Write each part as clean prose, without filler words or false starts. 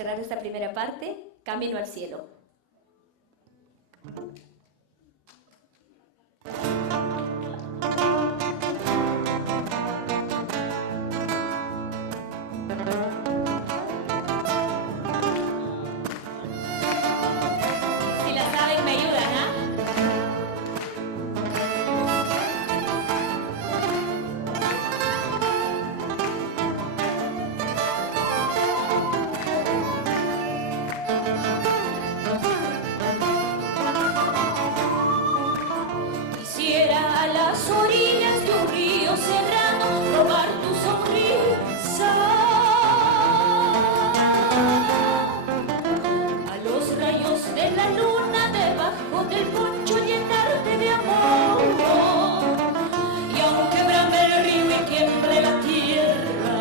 cerrar esta primera parte, Camino al Cielo. Si la saben, me ayudan, ¿ah? Quisiera a las orillas de un río serrano robar tu sonrisa, a los rayos de la luna debajo del poncho llenarte de amor, y aunque brame el río y tiemble la tierra,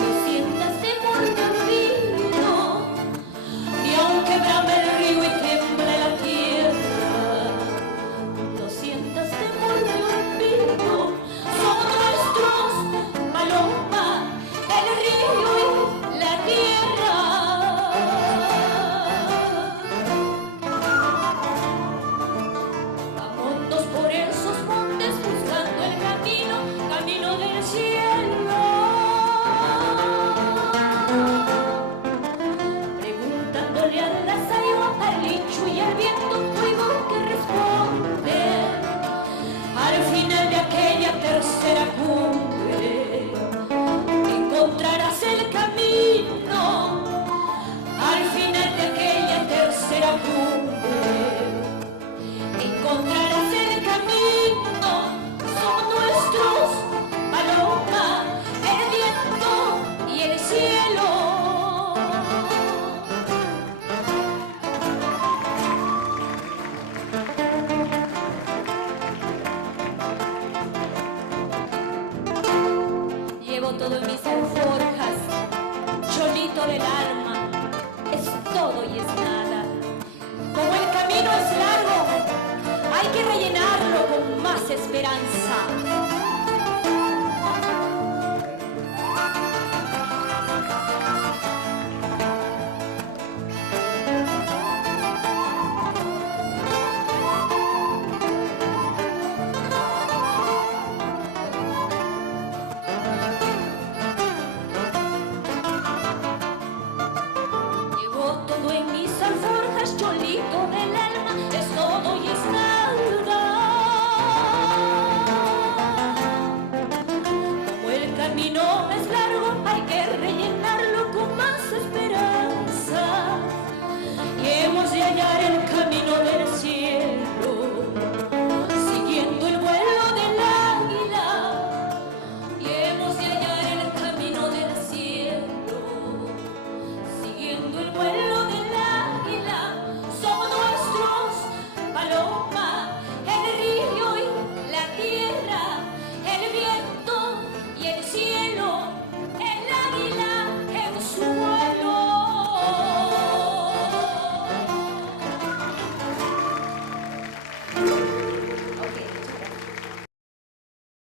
no sientas temor de olvido, y aunque brame el río y tiemble la tierra, no sientas temor de olvido. Son nuestros, paloma, el río y la tierra. Vámonos por esos montes buscando el camino, camino del cielo. Preguntándole a la saiba, al lincho y al viento, oigo que responde. Al final de aquella tercera cumbre encontrarás el camino. Al final de aquella tercera cumbre encontrarás el camino. Son nuestros, paloma, el viento y el cielo. Llevo todo en mis alforjas, cholito del alma, es todo y es nada. Como el camino es largo, hay que rellenarlo con más esperanza.